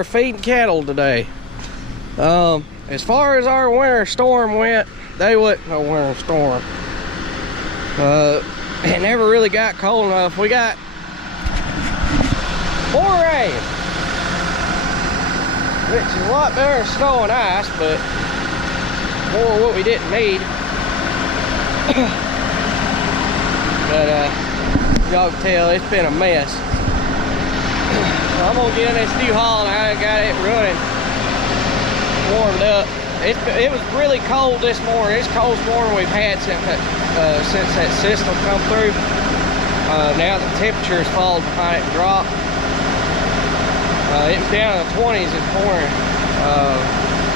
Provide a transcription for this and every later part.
are feeding cattle today. As far as our winter storm went, they wasn't no winter storm. It never really got cold enough. We got 4 rain, which is a lot better than snow and ice, but more what we didn't need. But y'all can tell it's been a mess. I'm gonna get in this new haul and I got it running, warmed up. It was really cold this morning. It's the coldest morning we've had since that system come through. Now the temperature has fallen behind it and dropped. It was down in the 20s this morning.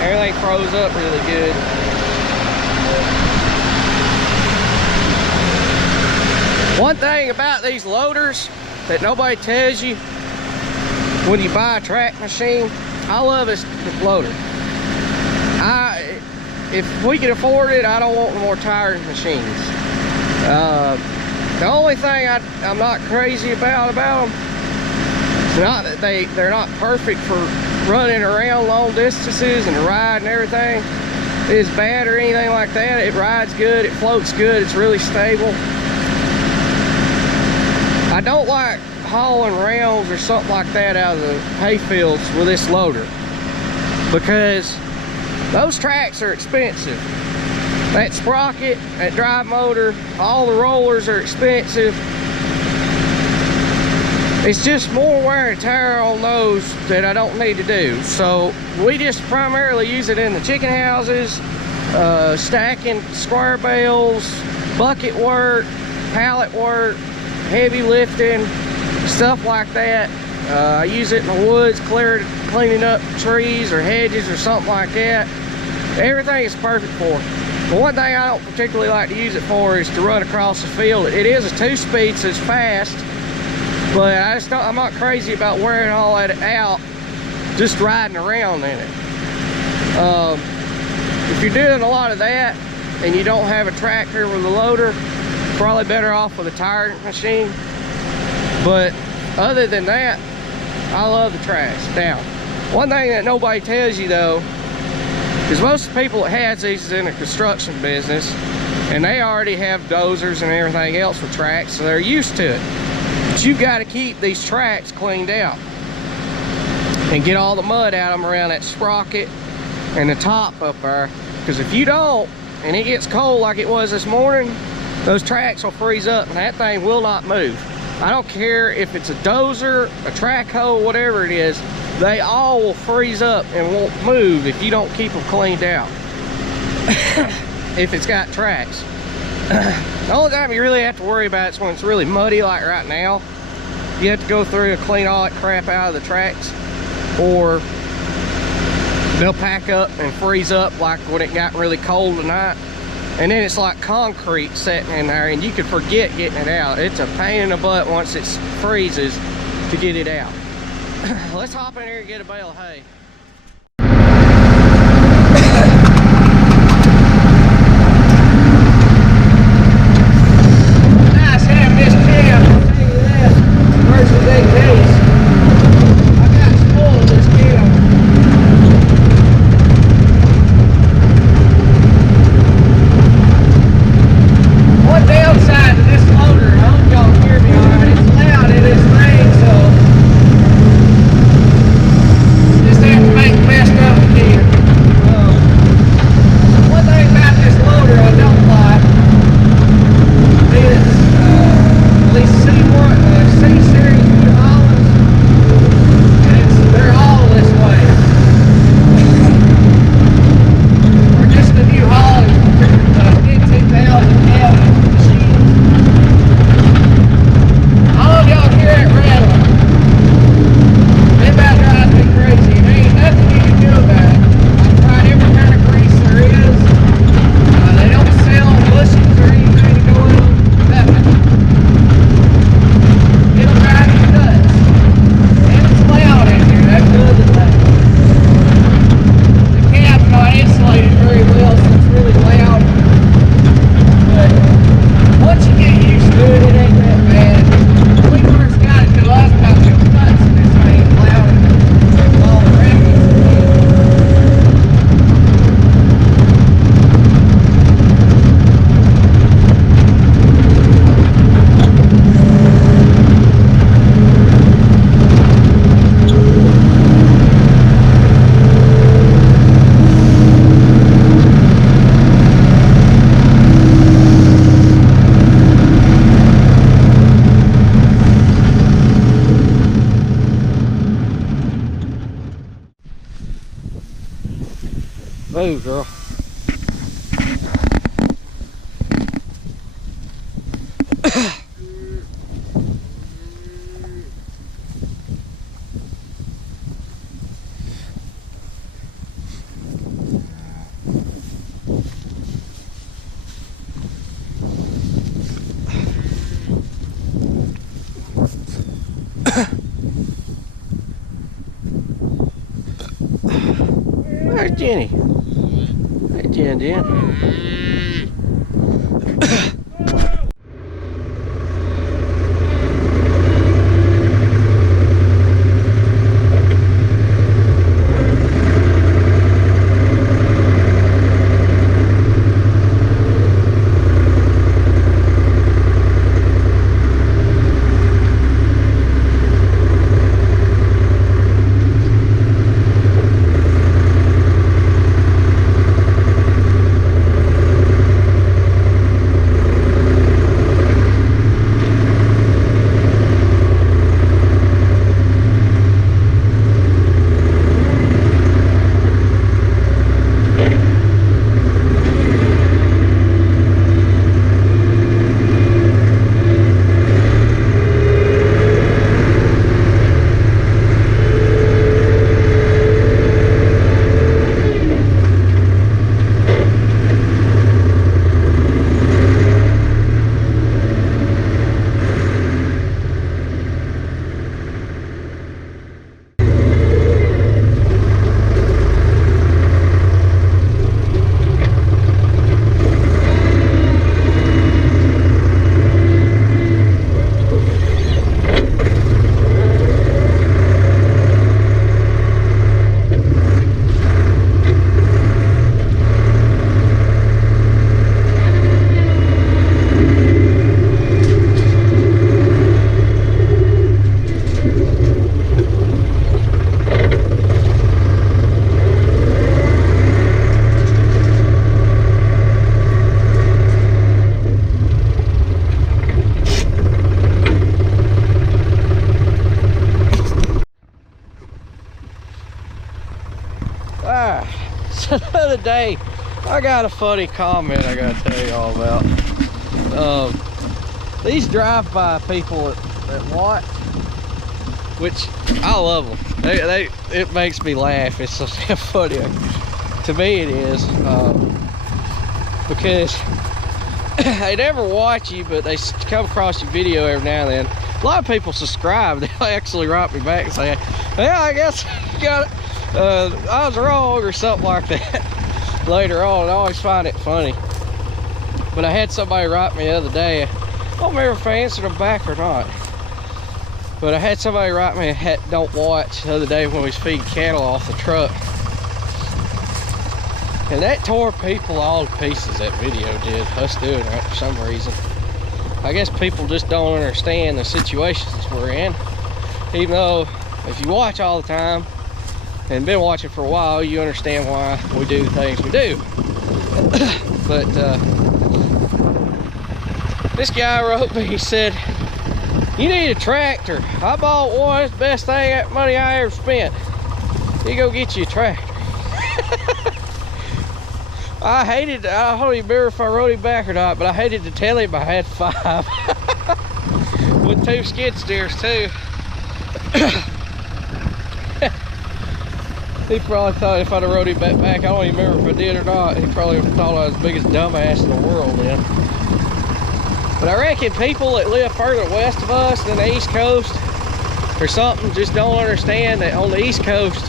Everything froze up really good. One thing about these loaders that nobody tells you when you buy a track machine, I love this loader. If we can afford it, I don't want more tired machines. The only thing I'm not crazy about them, it's not that they're not perfect for running around long distances and ride and everything. It's bad or anything like that. It rides good, it floats good, it's really stable. I don't like hauling rails or something like that out of the hay fields with this loader, because those tracks are expensive. That sprocket, that drive motor, all the rollers are expensive. It's just more wear and tear on those that I don't need to do. So we just primarily use it in the chicken houses, stacking square bales, bucket work, pallet work, heavy lifting, stuff like that. I use it in the woods, cleaning up trees or hedges or something like that. Everything is perfect for it. But one thing I don't particularly like to use it for is to run across the field. It is a 2-speed, so it's fast, but I'm not crazy about wearing all that out just riding around in it. If you're doing a lot of that and you don't have a tractor with a loader, probably better off with a tire machine. But other than that, I love the tracks. Now, one thing that nobody tells you though, because most people that has these is in the construction business, and they already have dozers and everything else with tracks, so they're used to it. But you've got to keep these tracks cleaned out and get all the mud out of them around that sprocket and the top up there. Because if you don't, and it gets cold like it was this morning, those tracks will freeze up and that thing will not move. I don't care if it's a dozer, a track hoe, whatever it is, they all will freeze up and won't move if you don't keep them cleaned out. If it's got tracks. The only time you really have to worry about it is when it's really muddy, like right now. You have to go through and clean all that crap out of the tracks, or they'll pack up and freeze up like when it got really cold tonight. And then it's like concrete sitting in there and you can forget getting it out. It's a pain in the butt once it freezes to get it out. Let's hop in here and get a bale of hay. Nice having this cam, I'll tell you that, versus that case. I got spoiled this cam. One downside to this loader, I hope y'all can hear me alright, it's loud in this rain, so just There's Jenny. Hey, Jen. So the other day, I got a funny comment I gotta tell you all about. These drive-by people that watch, which I love them. It makes me laugh. It's so damn funny. To me, it is because they never watch you, but they come across your video every now and then. A lot of people subscribe. They'll actually write me back and say, "Yeah, I guess you got it. I was wrong," or something like that later on. I always find it funny. But I had somebody write me the other day. I don't remember if I answered them back or not. But I had somebody write me don't watch the other day when we was feeding cattle off the truck. And that tore people all to pieces, that video did, us doing that for some reason. I guess people just don't understand the situations we're in. Even though if you watch all the time and been watching for a while, you understand why we do the things we do. But this guy wrote me, he said, "You need a tractor. I bought one, it's the best thing, money I ever spent. You go get you a tractor." I don't even remember if I wrote him back or not, but I hated to tell him I had 5. With 2 skid steers too. He probably thought if I'd have wrote him back, I don't even remember if I did or not, he probably thought I was the biggest dumbass in the world then. But I reckon people that live further west of us than the East Coast or something just don't understand that on the East Coast,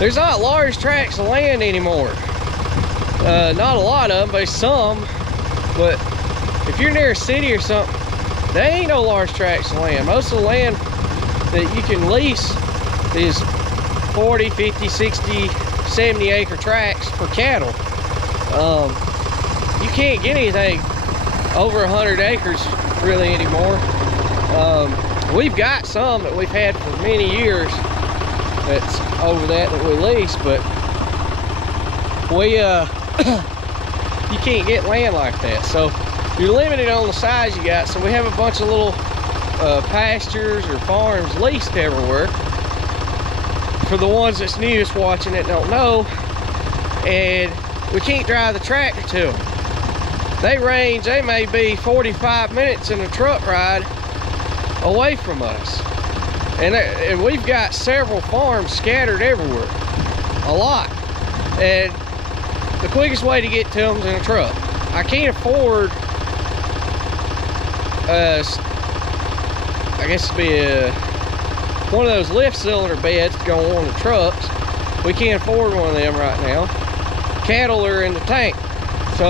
there's not large tracts of land anymore. Not a lot of them, but some. But if you're near a city or something, there ain't no large tracts of land. Most of the land that you can lease is 40, 50, 60, 70 acre tracts for cattle. You can't get anything over 100 acres really anymore. We've got some that we've had for many years that's over that we lease, but we you can't get land like that, so you're limited on the size you got. So we have a bunch of little pastures or farms leased everywhere for the ones that's newest watching it don't know, and we can't drive the tractor to them. they may be 45 minutes in a truck ride away from us. And we've got several farms scattered everywhere, a lot. And the quickest way to get to them is in a truck. I can't afford, I guess it'd be one of those lift cylinder beds to go on the trucks. We can't afford one of them right now. Cattle are in the tank, so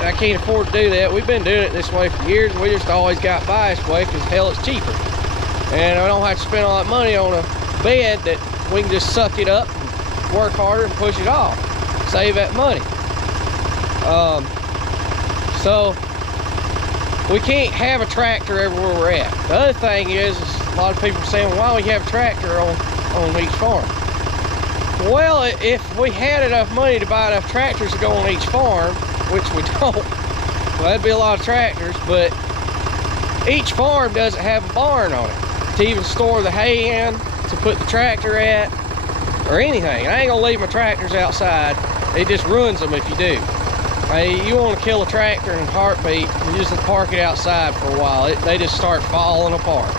I can't afford to do that. We've been doing it this way for years. We just always got by this way because hell, it's cheaper. And I don't have to spend all that money on a bed that we can just suck it up and work harder and push it off. Save that money. So we can't have a tractor everywhere we're at. The other thing is a lot of people are saying, well, why don't you have a tractor on each farm? Well, if we had enough money to buy enough tractors to go on each farm, which we don't, well, that'd be a lot of tractors, but each farm doesn't have a barn on it to even store the hay in, to put the tractor at, or anything. And I ain't gonna leave my tractors outside. It just ruins them if you do. You want to kill a tractor in a heartbeat, you just park it outside for a while. They just start falling apart.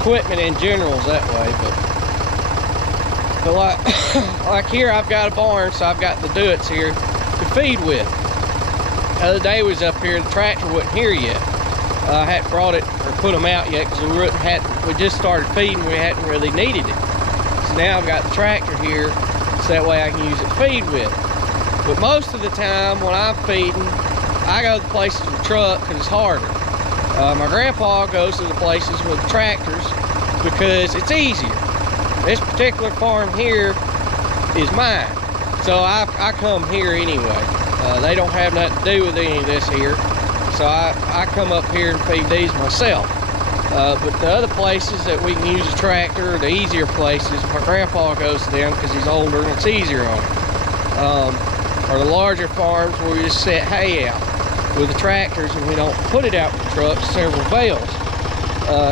Equipment in general is that way, but like here, I've got a barn, so I've got the duets here to feed with. The other day we was up here, the tractor wasn't here yet. I hadn't brought it or put them out yet because we just started feeding. We hadn't really needed it. So now I've got the tractor here, so that way I can use it to feed with. But most of the time when I'm feeding, I go to the places with the truck because it's harder. My grandpa goes to the places with the tractors because it's easier. This particular farm here is mine, so I come here anyway. They don't have nothing to do with any of this here, so I come up here and feed these myself. But the other places that we can use a tractor, the easier places, my grandpa goes to them because he's older and it's easier on him. Or the larger farms where we just set hay out with the tractors and we don't put it out with the trucks, several bales.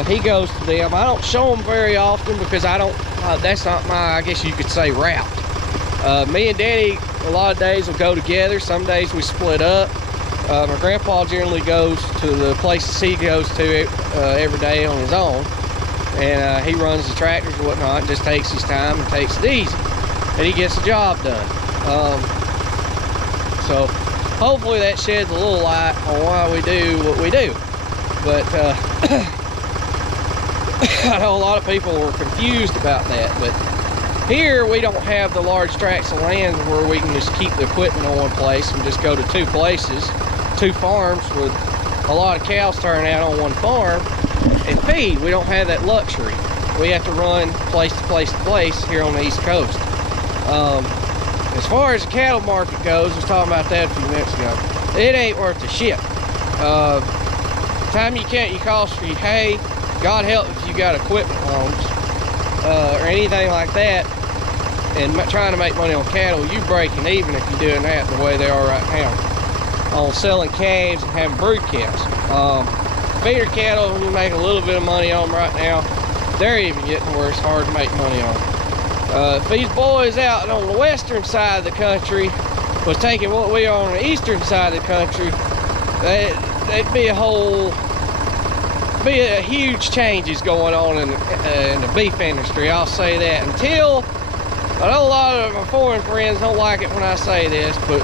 He goes to them. I don't show them very often because I don't, that's not my, I guess you could say, route. Me and Daddy, a lot of days will go together. Some days we split up. My grandpa generally goes to the places he goes to every day on his own. And he runs the tractors and whatnot, and just takes his time and takes it easy. And he gets the job done. So hopefully that sheds a little light on why we do what we do. But I know a lot of people were confused about that, but here we don't have the large tracts of land where we can just keep the equipment on one place and just go to two places, two farms with a lot of cows turning out on one farm and feed. We don't have that luxury. We have to run place to place to place here on the East Coast. As far as the cattle market goes, I was talking about that a few minutes ago, it ain't worth the shit. Time you count your costs for your hay, God help if you got equipment loans or anything like that, and trying to make money on cattle, you breaking even if you're doing that the way they are right now on selling calves and having brood calves. Feeder cattle, you make a little bit of money on them right now. They're even getting where it's hard to make money on them. If these boys out on the western side of the country was taking what we are on the eastern side of the country, there'd be a huge changes going on in the beef industry. I'll say that. Until, I know a lot of my foreign friends don't like it when I say this, but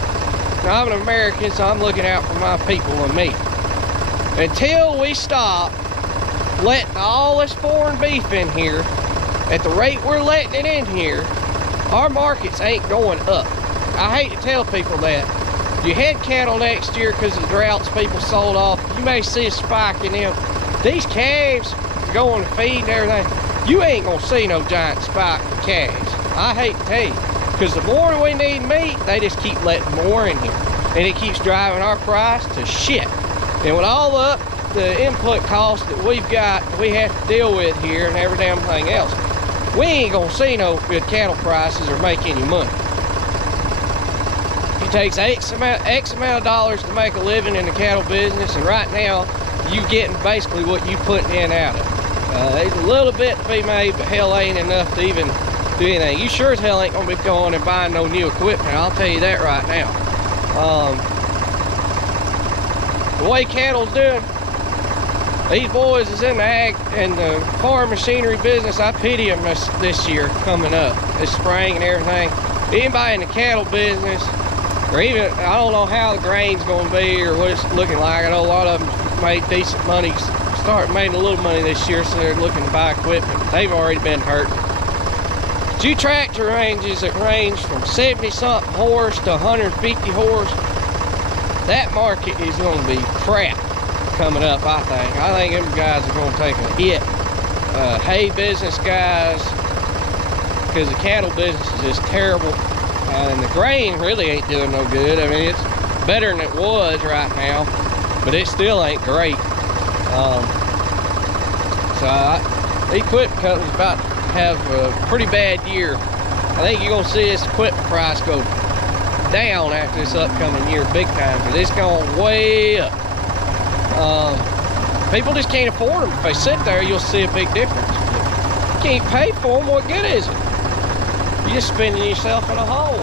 I'm an American, so I'm looking out for my people and me. Until we stop letting all this foreign beef in here at the rate we're letting it in here, our markets ain't going up. I hate to tell people that. If you had cattle next year because of the droughts, people sold off, you may see a spike in them. These calves going to feed and everything, you ain't gonna see no giant spike in calves. I hate to tell you, because the more we need meat, they just keep letting more in here, and it keeps driving our price to shit. And with all the input costs that we've got, that we have to deal with here and every damn thing else, we ain't gonna see no good cattle prices or make any money. It takes X amount of dollars to make a living in the cattle business, and right now you getting basically what you putting in out of it. There's a little bit to be made, but hell ain't enough to even do anything. You sure as hell ain't gonna be going and buying no new equipment, I'll tell you that right now. the way cattle's doing, these boys is in the ag and the farm machinery business. I pity them this year coming up, this spring and everything. Anybody in the cattle business, or even, I don't know how the grain's gonna be or what it's looking like. I know a lot of them made decent money, made a little money this year, so they're looking to buy equipment. They've already been hurt. Two tractor ranges that range from 70-something horse to 150 horse. That market is going to be crap coming up, I think. I think them guys are going to take a hit. Hay business guys, because the cattle business is just terrible. And the grain really ain't doing no good. I mean, it's better than it was right now, but it still ain't great. The equipment company's about to have a pretty bad year. I think you're gonna see this equipment price go down after this upcoming year big time, because it's going way up. People just can't afford them. If they sit there, you'll see a big difference. If you can't pay for them, what good is it? You're just spinning yourself in a hole.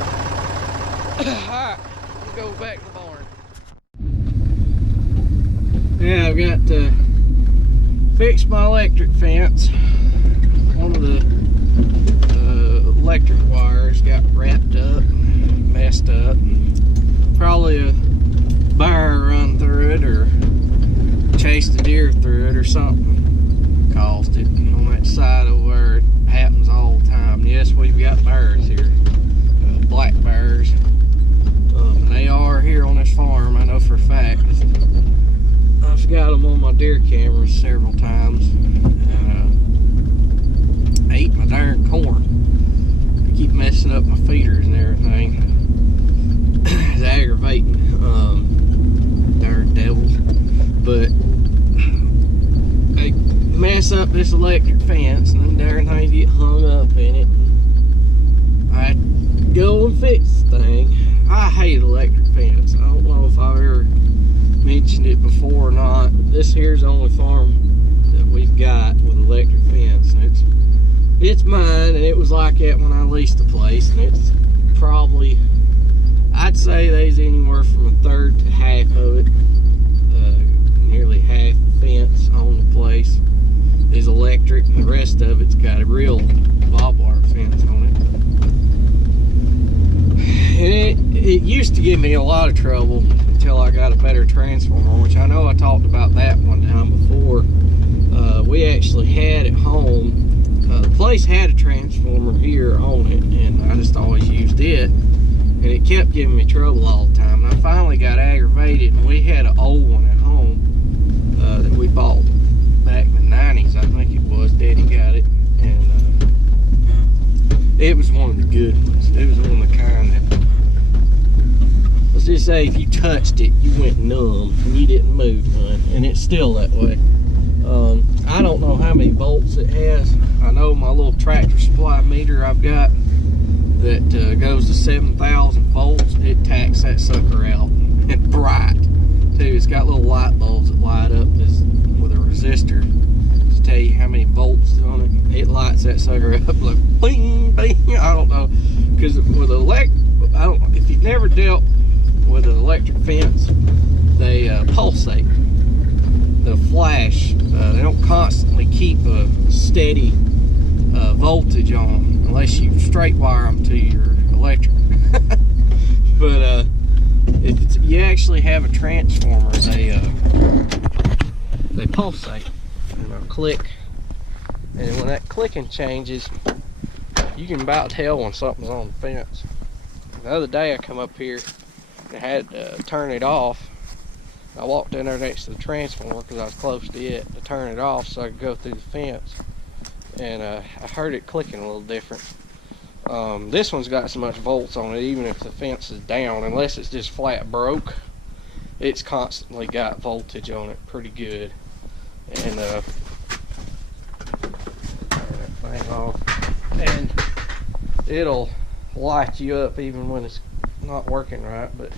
Alright, let's go back to the barn. Yeah, I've got to fix my electric fence. One of the electric wires got wrapped up, messed up. Probably a bear run through it or chased a deer through it or something caused it. On that side of where it happens all the time. Yes, we've got bears here, black bears. And they are here on this farm, I know for a fact. I've got them on my deer cameras several times. Ate my darn corn. I keep messing up my feeders and everything. It's aggravating. Darn devils. But they mess up this electric fence and them darn things get hung up in it. I go and fix the thing. I hate electric fence. I don't know if I've ever mentioned it before or not. This here's the only farm that we've got with electric fence. And it's mine, and it was like that when I leased the place, and it's probably, I'd say there's anywhere from a third to half of it, nearly half the fence on the place is electric, and the rest of it's got a real barbed wire fence on it. And it used to give me a lot of trouble until I got a better transformer, which I know I talked about that one time before. We actually had at home, the place had a transformer here on it, and I just always used it, and it kept giving me trouble all the time. And I finally got aggravated, and we had an old one at home that we bought back in the 90s, I think it was. Daddy got it, and it was one of the good ones. It was one of the kind that, let's just say, if you touched it, you went numb and you didn't move none, and it's still that way. I don't know how many volts it has. I know my little tractor supply meter I've got that goes to 7,000 volts, it tacks that sucker out. And bright too. It's got little light bulbs that light up with a resistor to tell you how many volts is on it. It lights that sucker up like bing, bing. I don't know, because with if you've never dealt with an electric fence, they pulsate. They'll flash. They don't constantly keep a steady voltage on them unless you straight wire them to your electric. But if you actually have a transformer, they pulsate and they'll click. And when that clicking changes, you can about tell when something's on the fence. The other day I come up here and had to turn it off. I walked in there next to the transformer because I was close to it to turn it off so I could go through the fence. And I heard it clicking a little different. This one's got so much volts on it, even if the fence is down, unless it's just flat broke, it's constantly got voltage on it pretty good. And turn that thing off, and it'll light you up even when it's not working right. But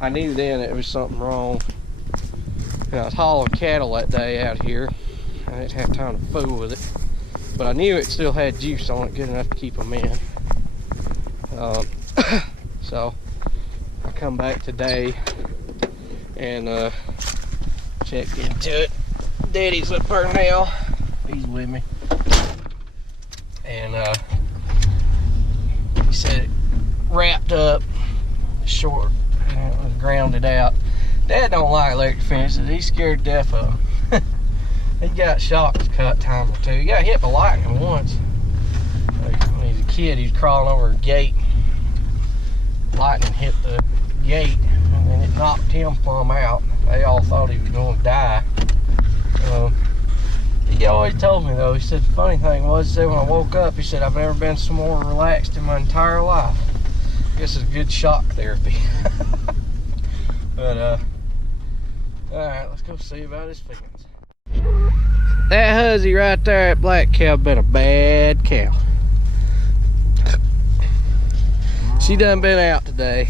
I knew then it was something wrong. And I was hauling cattle that day out here. I didn't have time to fool with it, but I knew it still had juice on it good enough to keep them in. So I come back today and checked into it. Daddy's up there now. He's with me. And he said it wrapped up short and it was grounded out. Dad don't like electric fences. He's scared to death of them. He got shocked a time or two. He got hit by lightning once. When he was a kid, he was crawling over a gate. Lightning hit the gate and then it knocked him plumb out. They all thought he was going to die. He always told me though, he said the funny thing was, he said when I woke up, he said I've never been so more relaxed in my entire life. I guess it's good shock therapy. But alright, let's go see about his fence. That hussy right there, that black cow, been a bad cow. She done been out today.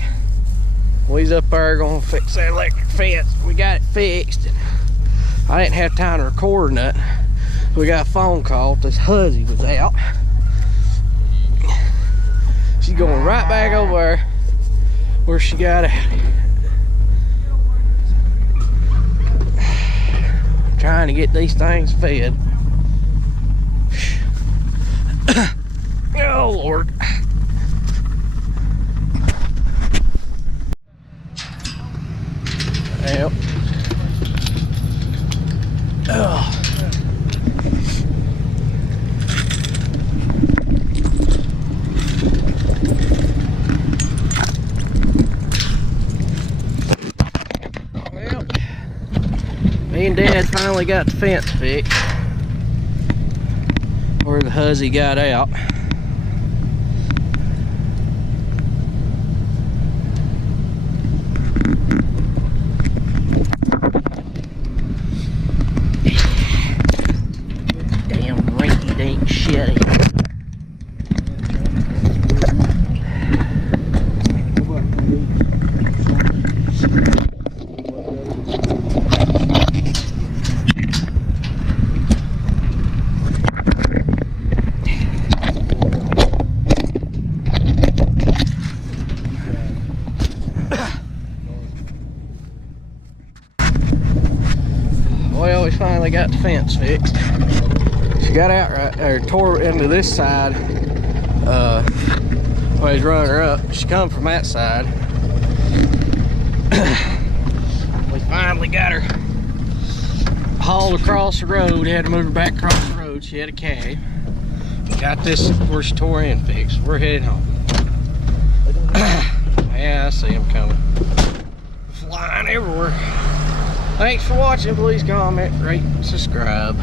We's up there gonna fix that electric fence. We got it fixed. I didn't have time to record nothing. We got a phone call. This hussy was out. She's going right back over there where she got out. Trying to get these things fed. Oh Lord. Yep. Oh. Well, me and Dad finally got the fence fixed where the hussy got out. Well, we finally got the fence fixed. She got out right there, tore into this side. Well, he's running her up. She come from that side. We finally got her hauled across the road. Had to move her back across the road. She had a calf. Got this where she tore in fixed. We're headed home. Yeah, I see them coming. Flying everywhere. Thanks for watching. Please comment, rate, subscribe.